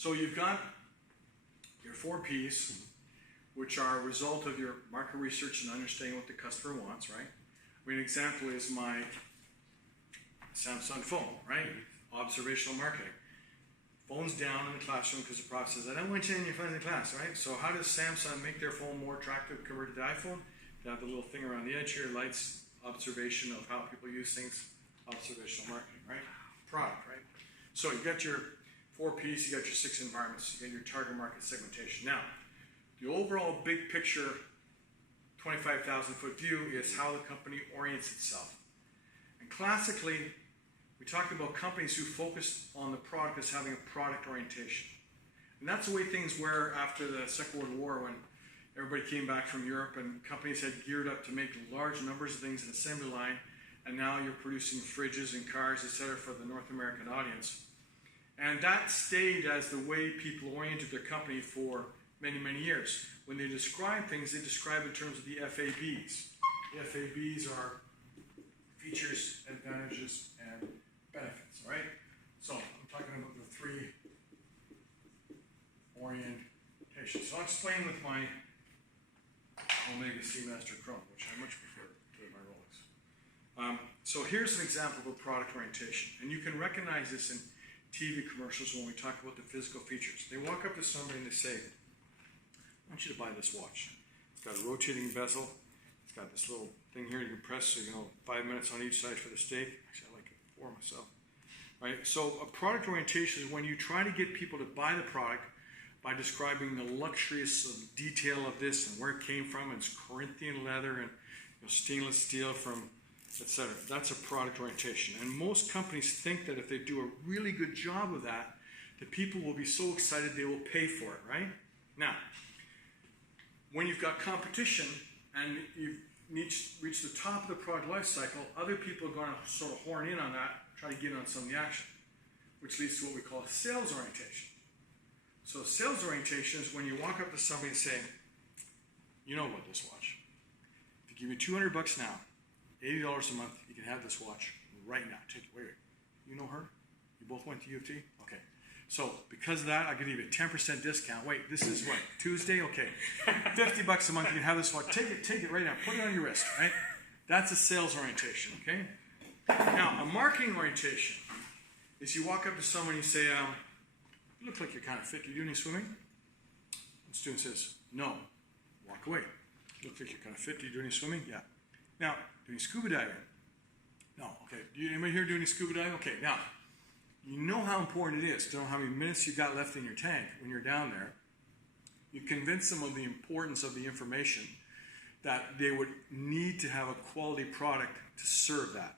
So you've got your 4 Ps, which are a result of your market research and understanding what the customer wants, right? I mean, an example is my Samsung phone, right? Observational marketing. Phone's down in the classroom because the prof says, I don't want you in your phone in the class, right? So how does Samsung make their phone more attractive compared to the iPhone? They have the little thing around the edge here, lights, observation of how people use things, observational marketing, right? Product, right? So you got your 4 Ps, you got your 6 environments, you got your target market segmentation. Now, the overall big picture 25,000 foot view is how the company orients itself. And classically, we talked about companies who focused on the product as having a product orientation. And that's the way things were after the Second World War, when everybody came back from Europe and companies had geared up to make large numbers of things in assembly line, and now you're producing fridges and cars, etc., for the North American audience. And that stayed as the way people oriented their company for many, many years. When they describe things, they describe in terms of the FABs. The FABs are features, advantages, and benefits, all right? So I'm talking about the 3 orientations. So I'll explain with my Omega Seamaster Chrome, which I much prefer to my Rolex. So here's an example of a product orientation. And you can recognize this in TV commercials when we talk about the physical features. They walk up to somebody and they say, I want you to buy this watch. It's got a rotating bezel. It's got this little thing here you can press, so 5 minutes on each side for the steak. Actually, I like it for myself. Right? So a product orientation is when you try to get people to buy the product by describing the luxurious detail of this and where it came from. It's Corinthian leather and stainless steel from, etc. That's a product orientation. And most companies think that if they do a really good job of that, the people will be so excited they will pay for it, right? Now, when you've got competition and you've reached the top of the product life cycle, other people are going to sort of horn in on that, try to get on some of the action, which leads to what we call sales orientation. So sales orientation is when you walk up to somebody and say, you know about this watch. If you give me $200 now, $80 a month, you can have this watch right now. Take it. Wait. You know her? You both went to U of T? Okay. So because of that, I'll give you a 10% discount. Wait, this is what? Tuesday? Okay. $50 a month, you can have this watch. Take it right now. Put it on your wrist, right? That's a sales orientation, okay? Now, a marketing orientation is you walk up to someone and you say, you look like you're kind of fit. You do any swimming? The student says, no. Walk away. You look like you're kind of fit. Do you do any swimming? Yeah. Now, do any scuba diving? No. Okay. Anybody here do any scuba diving? Okay. Now, you know how important it is to know how many minutes you got left in your tank when you're down there. You convince them of the importance of the information, that they would need to have a quality product to serve that.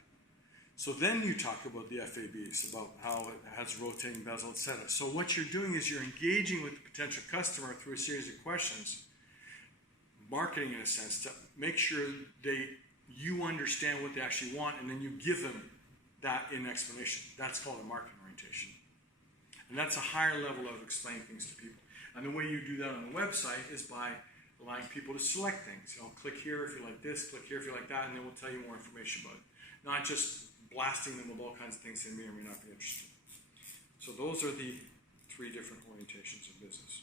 So then you talk about the FABs, about how it has rotating bezel, etc. So what you're doing is you're engaging with the potential customer through a series of questions, marketing in a sense, to make sure you understand what they actually want, and then you give them that in explanation. That's called a marketing orientation. And that's a higher level of explaining things to people. And the way you do that on the website is by allowing people to select things. Click here if you like this, click here if you like that, and then we'll tell you more information about it. Not just blasting them with all kinds of things they may or may not be interested in. So those are the 3 different orientations of business.